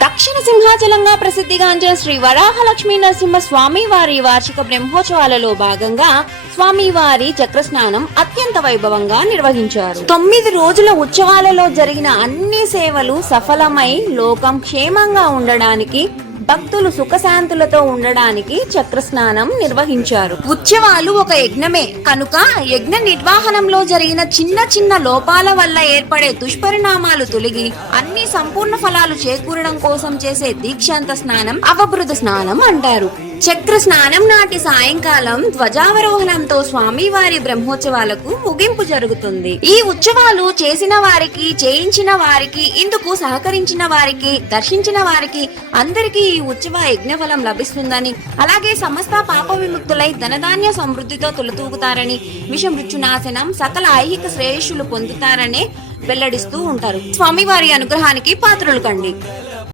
దక్షిణ సింహాచలంగా ప్రసిద్ధిగాంచిన శ్రీ వరాహలక్ష్మీ నరసింహ వారి వార్షిక బ్రహ్మోత్సవాలలో భాగంగా స్వామివారి చక్రస్నానం అత్యంత వైభవంగా నిర్వహించారు. తొమ్మిది రోజుల ఉత్సవాలలో జరిగిన అన్ని సేవలు సఫలమై లోకం క్షేమంగా ఉండడానికి భక్తులు సుఖశాంతులతో ఉండడానికి చక్రస్నానం నిర్వహించారు. ఉత్సవాలు ఒక యజ్ఞమే. కనుక యజ్ఞ నిర్వహణంలో జరిగిన చిన్న చిన్న లోపాల వల్ల ఏర్పడే దుష్పరిణామాలు తొలగి అన్ని సంపూర్ణ ఫలాలు చేకూరడం కోసం చేసే దీక్షాంత స్నానం అవభృత స్నానం అంటారు. చక్ర స్నానం నాటి సాయంకాలం ధ్వజావరోహణంతో స్వామివారి బ్రహ్మోత్సవాలకు ముగింపు జరుగుతుంది. ఈ ఉత్సవాలు చేసిన వారికి చేయించిన వారికి ఇందుకు సహకరించిన వారికి దర్శించిన వారికి అందరికీ ఈ ఉత్సవ యజ్ఞఫలం లభిస్తుందని అలాగే సమస్త పాప విముక్తులై ధనధాన్య సమృద్ధితో తులతూగుతారని విషమృత్యునాశనం సకల ఐహిక శ్రేయస్సులు పొందుతారని వెల్లడిస్తూ ఉంటారు. స్వామివారి అనుగ్రహానికి పాత్రలు కండి.